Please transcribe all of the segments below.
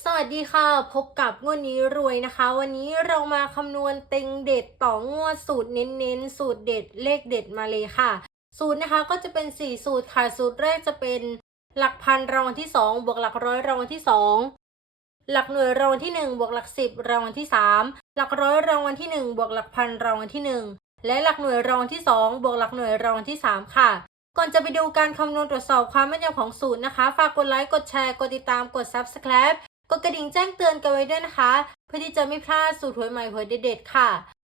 สวัสดีค่ะ พบกับงวดนี้รวยนะคะ วันนี้เรามาคำนวณเต็งเด็ดต่องวดสูตรเน้นๆ สูตรเด็ดเลขเด็ดมาเลยค่ะ สูตรนะคะก็จะเป็น 4 สูตรค่ะ สูตรแรกจะเป็นหลักพันรางวัลที่ 2 บวกหลักร้อยรางวัลที่ 2 หลักหน่วยรางวัลที่ 1 บวกหลัก 10 รางวัลที่ 3 หลักร้อยรางวัลที่ 1 บวกหลักพันรางวัลที่ 1 และหลักหน่วยรางวัลที่ 2 บวกหลักหน่วยรางวัลที่ 3 ค่ะก่อนจะไปดูการคำนวณตรวจสอบความแม่นยำของสูตรนะคะ ฝากกดไลค์ กดแชร์ กดติดตาม กด subscribe ดกระดิ่งแจ้งเตือนกันไว้ด้วยนะคะ เพื่อที่จะไม่พลาดสูตรหวยใหม่หวยเด็ดๆค่ะ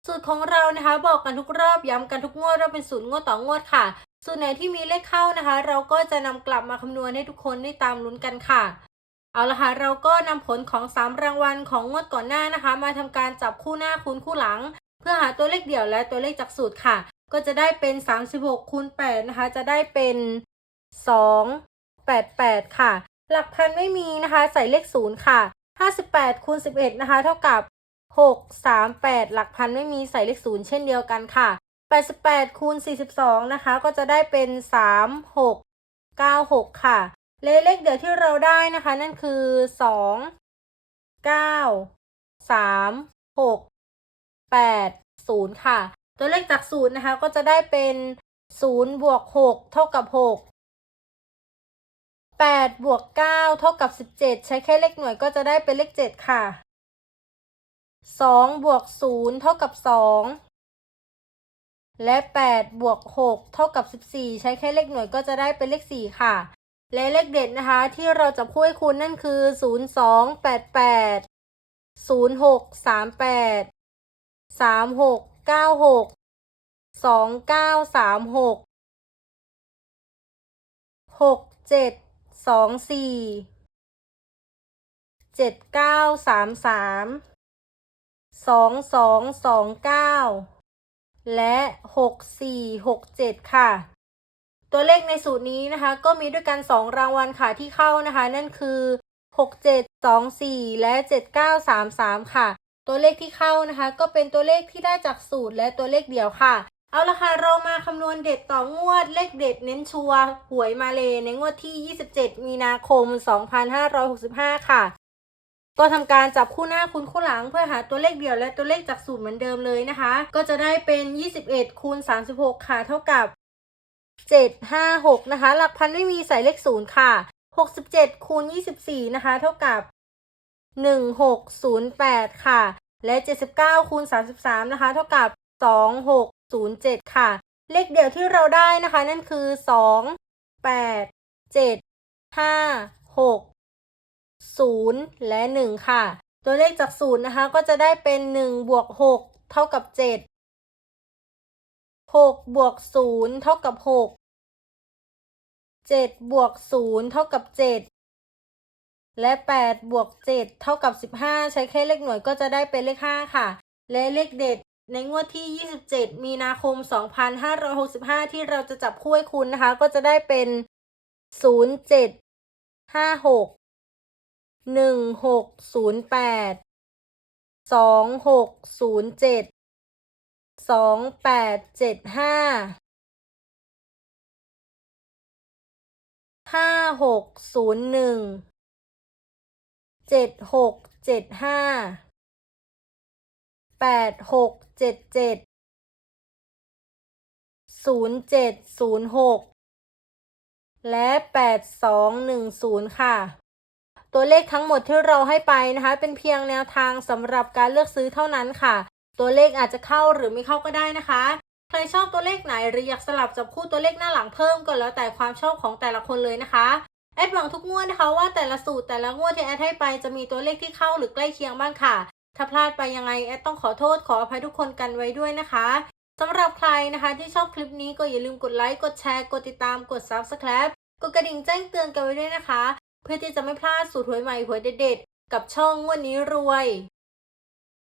สูตรของเรานะคะ บอกกันทุกรอบย้ำกันทุกงวดว่าเป็นสูตรงวดต่องวดค่ะ สูตรไหนที่มีเลขเข้านะคะ เราก็จะนำกลับมาคำนวณให้ทุกคนได้ตามลุ้นกันค่ะเอาละค่ะเราก็นำผลของ 3 รางวัลของงวดก่อนหน้านะคะ มาทำการจับคู่หน้าคูณคู่หลัง เพื่อหาตัวเลขเดี่ยวและตัวเลขจากสูตรค่ะ ก็จะได้เป็น 36คูณ8นะคะ จะได้เป็น 2 8 8 ค่ะ หลักพันไม่มีนะคะ ใส่เลข0ค่ะ 58คูณ11 นะคะ เท่ากับ 6 3 8 หลักพันไม่มีใส่เลข0เช่นเดียวกันค่ะ 88คูณ42 นะคะ ก็จะได้เป็น 3 6 9 6 ค่ะ เลขเลขเดียวที่เราได้นะคะ นั่นคือ 2 9 3 6 8 0 ค่ะ ตัวเลขจากสูตรนะคะ ก็จะได้เป็น 0 บวก 6 เท่ากับ6 8 บวก 9 เท่ากับ 17 ใช้แค่เลขหน่วยก็จะได้เป็นเลข 7 ค่ะ 2 บวก 0 เท่ากับ 2 และ 8 บวก 6 เท่ากับ 14 ใช้แค่เลขหน่วยก็จะได้เป็นเลข 4 ค่ะ และเลขเด็ดนะคะที่เราจะพูดให้คุณนั่นคือ 02 88 06 38 36 96 29 36 67 สองสี่เจ็ดเก้าสามสามสองสองสองเก้าและหกสี่หกเจ็ดค่ะ ตัวเลขในสูตรนี้นะคะ ก็มีด้วยกันสองรางวัลค่ะที่เข้านะคะ นั่นคือหกเจ็ดสองสี่และเจ็ดเก้าสามสามค่ะ ตัวเลขที่เข้านะคะ ก็เป็นตัวเลขที่ได้จากสูตรและตัวเลขเดียวค่ะ เอาละค่ะเรามาคำนวณเด็ดต่องวดเลขเด็ดเน้นชัวร์หวยมาเลยในงวดที่ 27 มีนาคม 2565 ค่ะ ก็ทำการจับคู่หน้าคูณคู่หลังเพื่อหาตัวเลขเดี่ยวและตัวเลขจากสูตรเหมือนเดิมเลยนะคะ ก็จะได้เป็น 21 คูณ 36 ค่ะ เท่ากับ 756 นะคะ หลักพันไม่มีใส่เลขศูนย์ค่ะ 67 คูณ 24 นะคะ เท่ากับ 1608 ค่ะ และ 79 คูณ 33 นะคะ เท่ากับ 07 ค่ะ เลขเดียวที่เราได้นะคะ นั่นคือ 2 8 7 5 6 0 และ 1 ค่ะ ตัวเลขจากศูนย์นะคะ ก็จะได้เป็น 1 บวก 6 เท่ากับ 7 6บวก0เท่ากับ 6 7บวก0เท่ากับ 7 และ8บวก7เท่ากับ 15 ใช้แค่เลขหน่วยก็จะได้เป็นเลข 5 ค่ะ และเลขเด็ด ในงวดที่ 27 มีนาคม 2565 ที่เราจะจับคู่ให้คุณนะคะ ก็จะได้เป็น 07 56 1608 2607 2875 5601 7675 86 เจ็ดเจ็ดศูนย์เจ็ดศูนย์หกและแปดสองหนึ่งศูนย์ค่ะ ตัวเลขทั้งหมดที่เราให้ไปนะคะ เป็นเพียงแนวทางสำหรับการเลือกซื้อเท่านั้นค่ะ ตัวเลขอาจจะเข้าหรือไม่เข้าก็ได้นะคะใครชอบตัวเลขไหนหรืออยากสลับจับคู่ตัวเลขหน้าหลังเพิ่มก็แล้วแต่ความชอบของแต่ละคนเลยนะคะแอดหวังทุกงวดนะคะว่าแต่ละสูตรแต่ละงวดที่แอดให้ไปจะมีตัวเลขที่เข้าหรือใกล้เคียงบ้างค่ะ ถ้าพลาดไปยังไงแอดต้องขอโทษขออภัยทุกคนกันไว้ด้วยนะคะสำหรับใครนะคะที่ชอบคลิปนี้ก็อย่าลืมกดไลค์กดแชร์กดติดตามกด subscribe กดกระดิ่งแจ้งเตือนกันไว้ด้วยนะคะ เพื่อที่จะไม่พลาดสูตรหวยใหม่หวยเด็ดๆกับช่องงวดนี้รวย